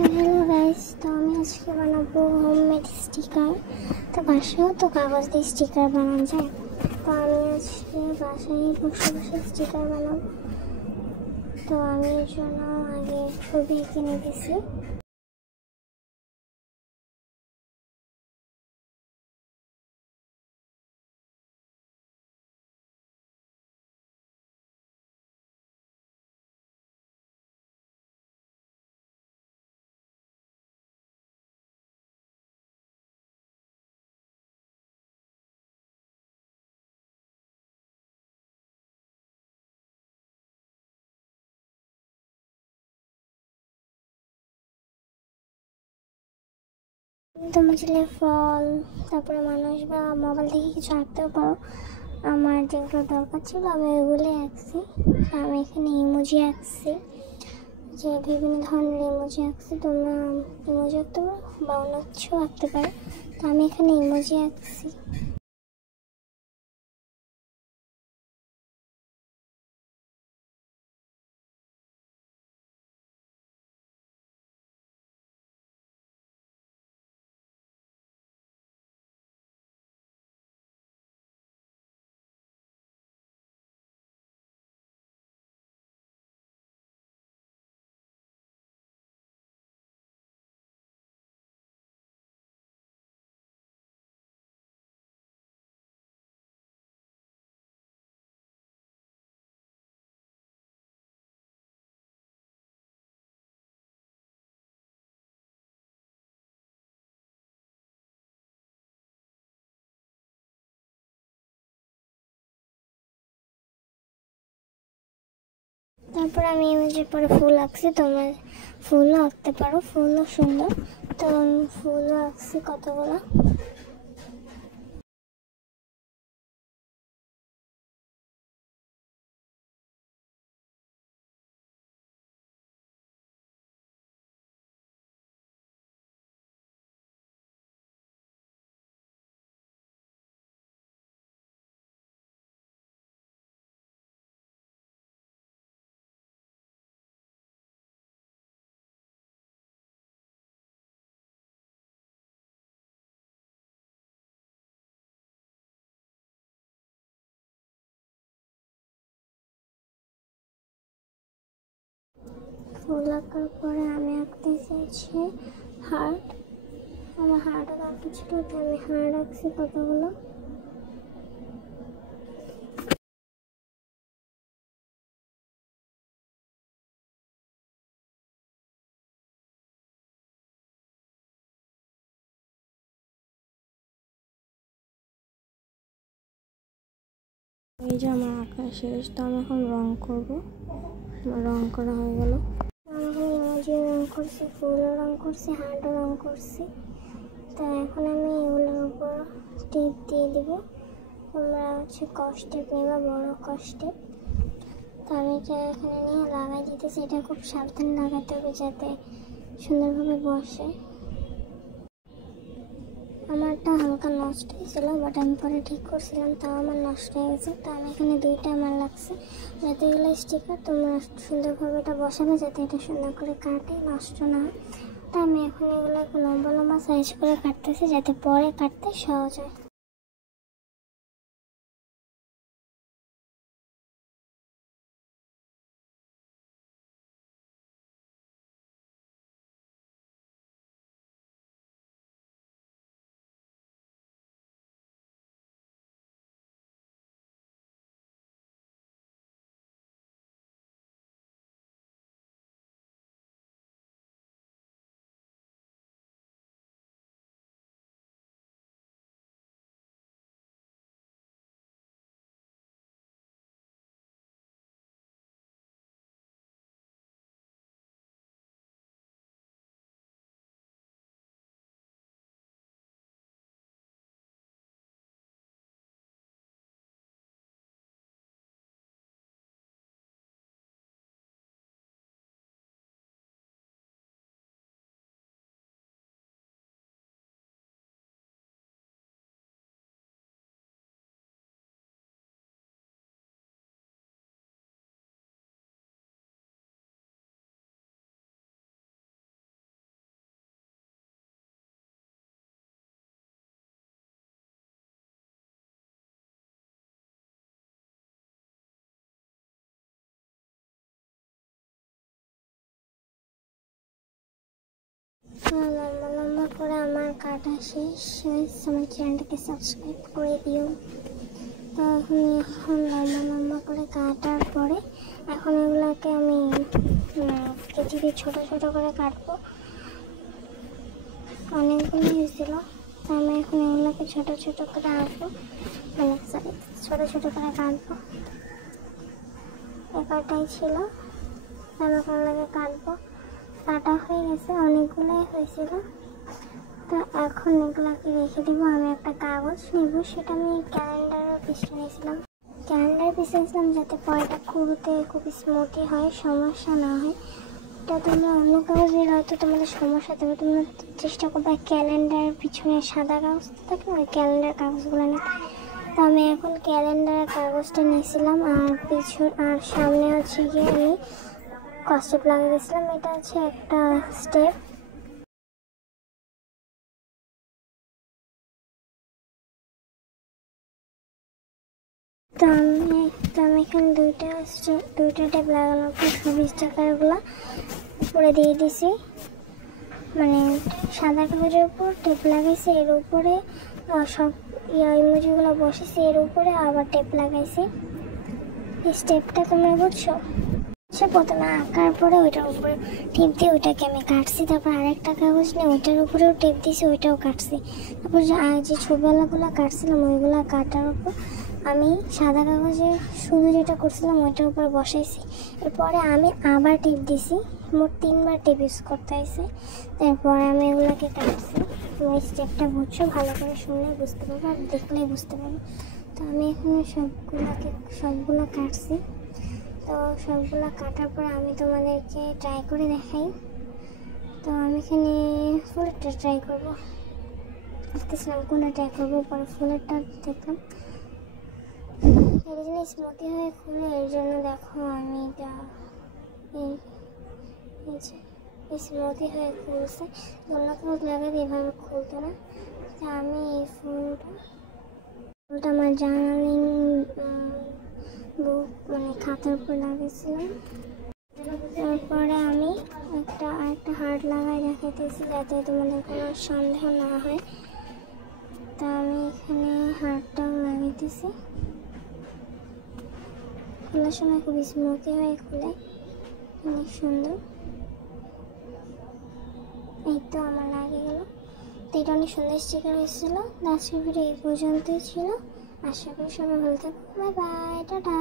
তো hello guys, তো আমি আজকে বানাবো হোমমেড স্টিকার। তো বাসায়ও তো কাগজ দিয়ে স্টিকার বানানো যায়। তো আমি আজকে বাসায় বসে বসে স্টিকার বানাবো। তো আমি এর জন্য আগে ছবি এঁকে নিতেছি। তোমরা চাইলে ফল, তারপরে মানুষ বা মোবাইল দেখে কিছু আঁকতেও পারো। আমার যেগুলো দরকার ছিল আমি ওইগুলোই আঁকছি। আমি এখানে ইমোজি আঁকছি, যে বিভিন্ন ধরনের ইমোজি আঁকছি। তোমরা ইমোজি আঁকতে পারো বা অন্য কিছু আঁকতে পারো। তো আমি এখানে ইমোজি আঁকছি। তারপর আমি ইমেজের পরে ফুল আঁকছি। তোমরা ফুলও আঁকতে পারো, ফুলও সুন্দর। তো আমি ফুলও আঁকছি কতগুলো। ফুল আঁকার পরে আমি আঁকতে চাইছি হার্ট। আমার হার্টও আঁকতে ছিল, তো আমি হার্ট আঁকছি কতগুলো। এই যে আমার আঁকা শেষ। তো আমি এখন রং করবো। আমার রং করা হয়ে গেল। আমি এখন ইমোজি রং করছি, ফুলও রং করছি, হার্টও রং করছি। তো এখন আমি এগুলোর উপর টিপ দিয়ে দিব। তোমরা কষ্টেপ নেবা, বড় কষ্টেপ। তো আমি এটা এখানে নিয়ে লাগাই দিতেছি। এটা খুব সাবধানে লাগাতে হবে যাতে সুন্দরভাবে বসে। আমারটা হালকা নষ্ট হয়েছিল, বাট আমি পরে ঠিক করছিলাম, তাও আমার নষ্ট হয়ে গেছে। তো আমি এখানে দুইটা আমার লাগছে, যাতে এগুলো স্টিকার তোমরা সুন্দরভাবে এটা বসাবে, যাতে এটা সুন্দর করে কাটে, নষ্ট না হয়। তো আমি এখন এগুলোকে লম্বা লম্বা সাইজ করে কাটতেছি, যাতে পরে কাটতে সহজ হয়। লম্বা লম্বা করে আমার কাটা শেষ। আমার চ্যানেলটাকে সাবস্ক্রাইব করে দিও। তো এখন লম্বা লম্বা করে কাটার পরে এখন এগুলোকে আমি কেজিতে ছোট ছোট করে কাটবো। অনেকগুলো হয়েছিল, তো আমি এখন এগুলোকে ছোট ছোট করে আঁকবো, মানে সরি ছোট ছোট করে কাটবো। একাটাই ছিল, আমি এগুলোকে কাটবো। কাটা হয়ে গেছে, অনেকগুলোই হয়েছিল। তো এখন এগুলোকে রেখে দেবো। আমি একটা কাগজ নেব, সেটা আমি ক্যালেন্ডারের পিসে নিয়েছিলাম। ক্যালেন্ডার পিসে নিয়েছিলাম যাতে পয়টা কুড়োতে খুব স্মুথি হয়, সমস্যা না হয়। এটা তোমরা অন্য কাগজের হয়তো তোমাদের সমস্যা দেবে, তোমরা চেষ্টা করবে ক্যালেন্ডারের পিছনে সাদা কাগজ থাকে, ওই ক্যালেন্ডার কাগজগুলো নিতে। তো আমি এখন ক্যালেন্ডারের কাগজটা নিয়েছিলাম, আর সামনে হচ্ছে গিয়ে আমি কস্টেপ লাগিয়ে দিয়েছিলাম। এটা হচ্ছে একটা স্টেপ। তো আমি এখানে দুইটা টেপ লাগানোর পর 20 টাকারগুলো উপরে দিয়ে দিছি, মানে সাদা কাগজের উপর টেপ লাগাইছি, এর উপরে সব ইমোজিগুলো বসেছি, এর উপরে আবার টেপ লাগাইছি। এই স্টেপটা তোমরা বুঝছো? প্রথমে আঁকার পরে ওইটার উপরে টেপ দিয়ে ওইটাকে আমি কাটছি, তারপর আরেকটা কাগজ নিয়ে ওইটার উপরেও টেপ দিয়েছি, ওইটাও কাটছি। তারপর যে ছবিগুলো কাটছিলাম ওইগুলো কাটার উপর আমি সাদা কাগজে শুধু যেটা করছিলাম ওইটার উপরে বসাইছি। এরপরে আমি আবার টেপ দিছি, মোট 3বার টেপ ইউজ করতে হয়েছে। তারপরে আমি এগুলোকে কাটছি। তুমি স্টেপটা বুঝছো, ভালো করে শুনলে বুঝতে পারবো, আর দেখলেই বুঝতে পারবো। তো আমি এখানে সবগুলো কাটছি। তো সবগুলো কাটার পরে আমি তোমাদেরকে ট্রাই করে দেখাই। তো আমি এখানে ফুলেরটা ট্রাই করবো, ভাবতেছিলাম কোনটা ট্রাই করবো, পরে ফুলেরটা দেখলাম এটা জিনিস স্মুথি হয়ে খুলে, এর জন্য দেখো আমি এটা স্মুথি হয়ে খুলছে। অন্য কাগজ লাগালে এভাবে খুলতো না। তো আমি এই ফুলটা আমার জার্নালিং বুক মানে খাতার উপর লাগিয়েছিলাম। তারপরে আমি আরেকটা হার্ট লাগাই দেখাইতেছি যাতে তোমাদের কোনো সন্দেহ না হয়। তা আমি এখানে হার্টটাও লাগাইতেছি। খোলার সময় খুব স্মুথি হয়ে খুলে, অনেক সুন্দর। এই তো আমার লাগে গেল। তো এটা অনেক সুন্দর স্টিকার হয়েছিল। আজকের ভিডিও এই পর্যন্তই ছিল। আশা করি সবাই ভালো থাকবে। Bye bye, tata.